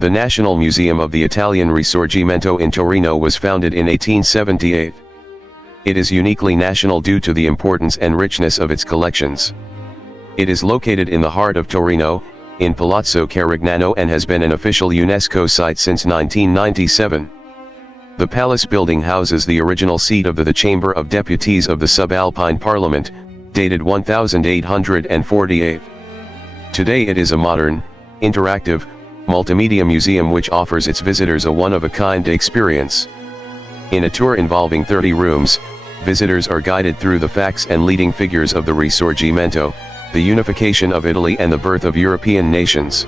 The National Museum of the Italian Risorgimento in Torino was founded in 1878. It is uniquely national due to the importance and richness of its collections. It is located in the heart of Torino, in Palazzo Carignano, and has been an official UNESCO site since 1997. The palace building houses the original seat of the Chamber of Deputies of the Subalpine Parliament, dated 1848. Today it is a modern, interactive, multimedia museum which offers its visitors a one-of-a-kind experience. In a tour involving 30 rooms, visitors are guided through the facts and leading figures of the Risorgimento, the unification of Italy and the birth of European nations.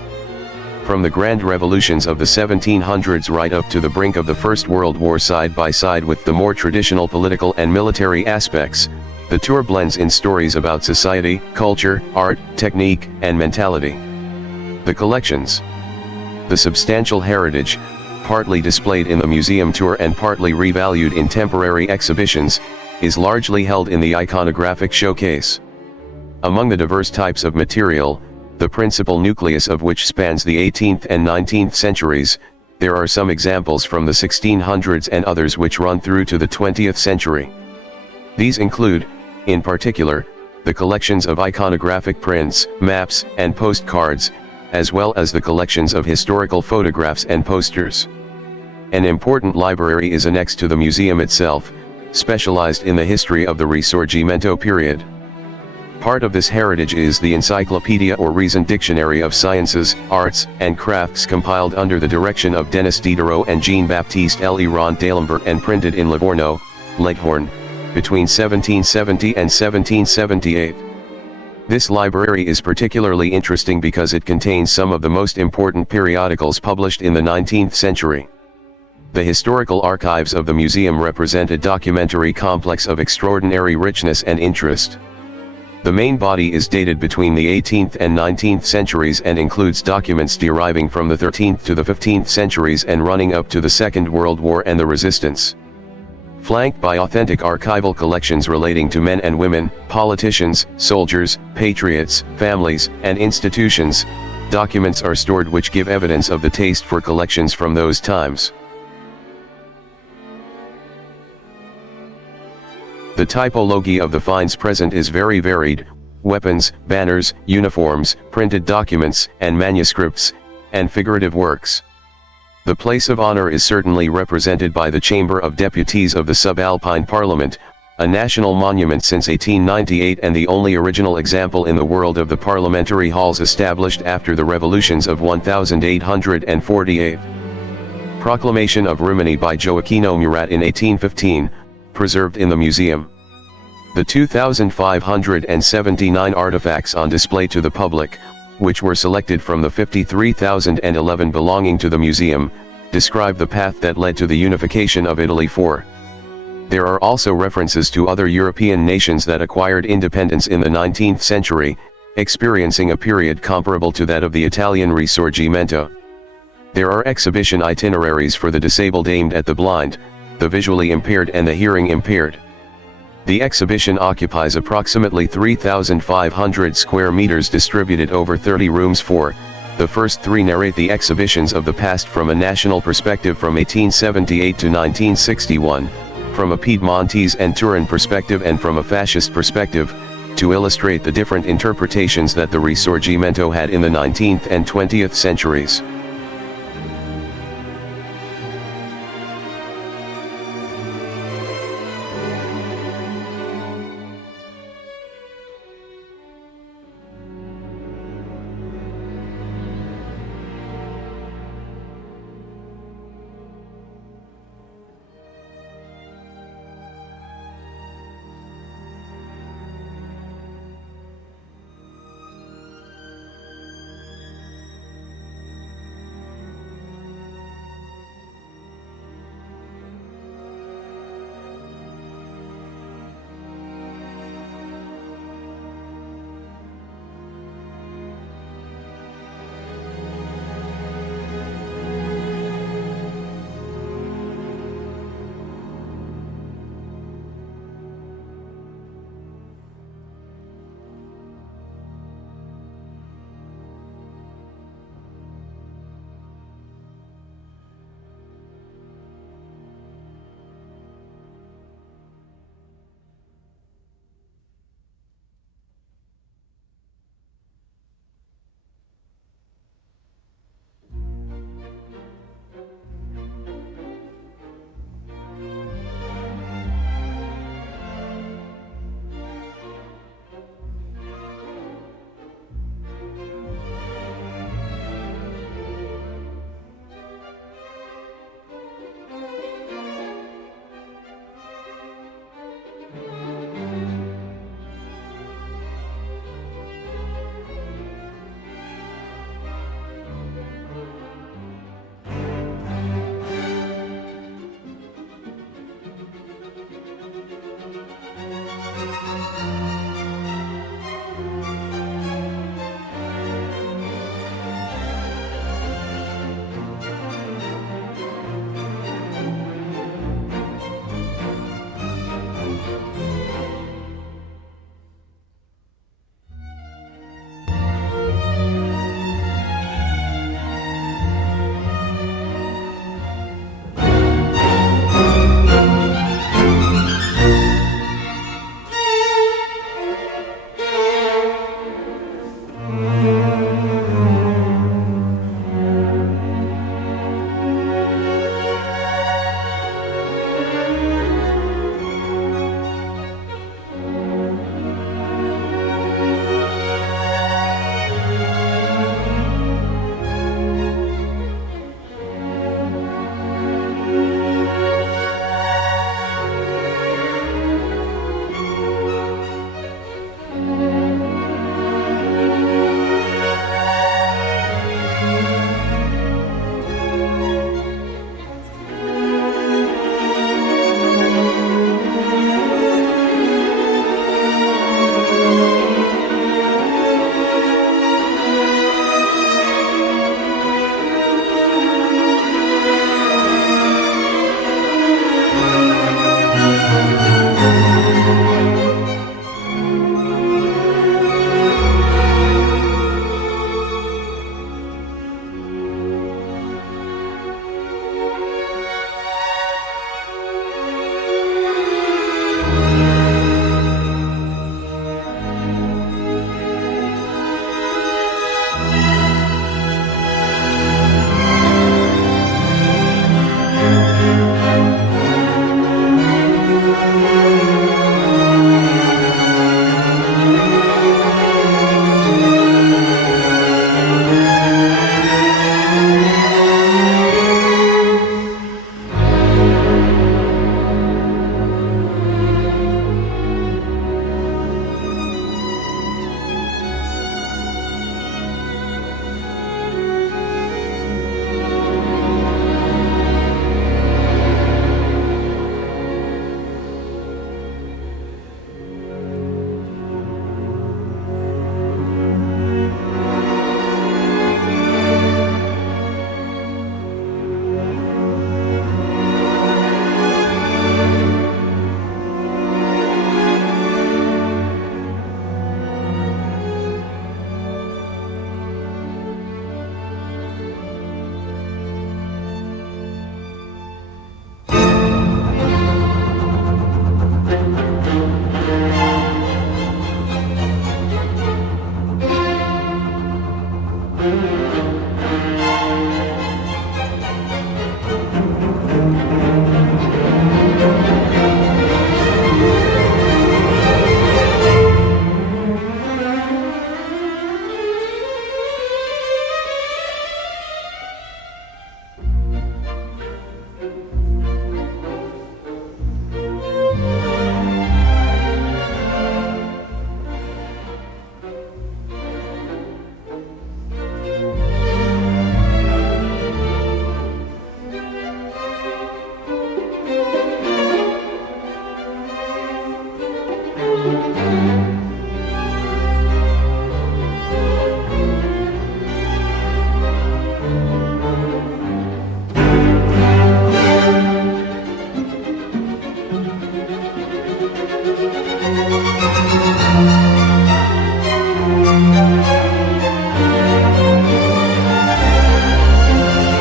From the grand revolutions of the 1700s right up to the brink of the First World War, side by side with the more traditional political and military aspects, the tour blends in stories about society, culture, art, technique, and mentality. The collections. The substantial heritage, partly displayed in the museum tour and partly revalued in temporary exhibitions, is largely held in the iconographic showcase. Among the diverse types of material, the principal nucleus of which spans the 18th and 19th centuries, there are some examples from the 1600s and others which run through to the 20th century. These include, in particular, the collections of iconographic prints, maps, and postcards, as well as the collections of historical photographs and posters. An important library is annexed to the museum itself, specialized in the history of the Risorgimento period. Part of this heritage is the Encyclopedia or Reason Dictionary of Sciences, Arts, and Crafts, compiled under the direction of Denis Diderot and Jean-Baptiste Léron d'Alembert and printed in Livorno, Leghorn, between 1770 and 1778. This library is particularly interesting because it contains some of the most important periodicals published in the 19th century. The historical archives of the museum represent a documentary complex of extraordinary richness and interest. The main body is dated between the 18th and 19th centuries and includes documents deriving from the 13th to the 15th centuries and running up to the Second World War and the Resistance. Flanked by authentic archival collections relating to men and women, politicians, soldiers, patriots, families, and institutions, documents are stored which give evidence of the taste for collections from those times. The typology of the finds present is very varied: weapons, banners, uniforms, printed documents, and manuscripts, and figurative works. The place of honor is certainly represented by the Chamber of Deputies of the Subalpine Parliament, a national monument since 1898 and the only original example in the world of the parliamentary halls established after the revolutions of 1848. Proclamation of Rimini by Gioacchino Murat in 1815, preserved in the museum. The 2,579 artifacts on display to the public, which were selected from the 53,011 belonging to the museum, describe the path that led to the unification of Italy. There are also references to other European nations that acquired independence in the 19th century, experiencing a period comparable to that of the Italian Risorgimento. There are exhibition itineraries for the disabled aimed at the blind, the visually impaired and the hearing impaired. The exhibition occupies approximately 3,500 square meters distributed over 30 rooms. The first three narrate the exhibitions of the past from a national perspective from 1878 to 1961, from a Piedmontese and Turin perspective and from a fascist perspective, to illustrate the different interpretations that the Risorgimento had in the 19th and 20th centuries.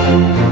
you.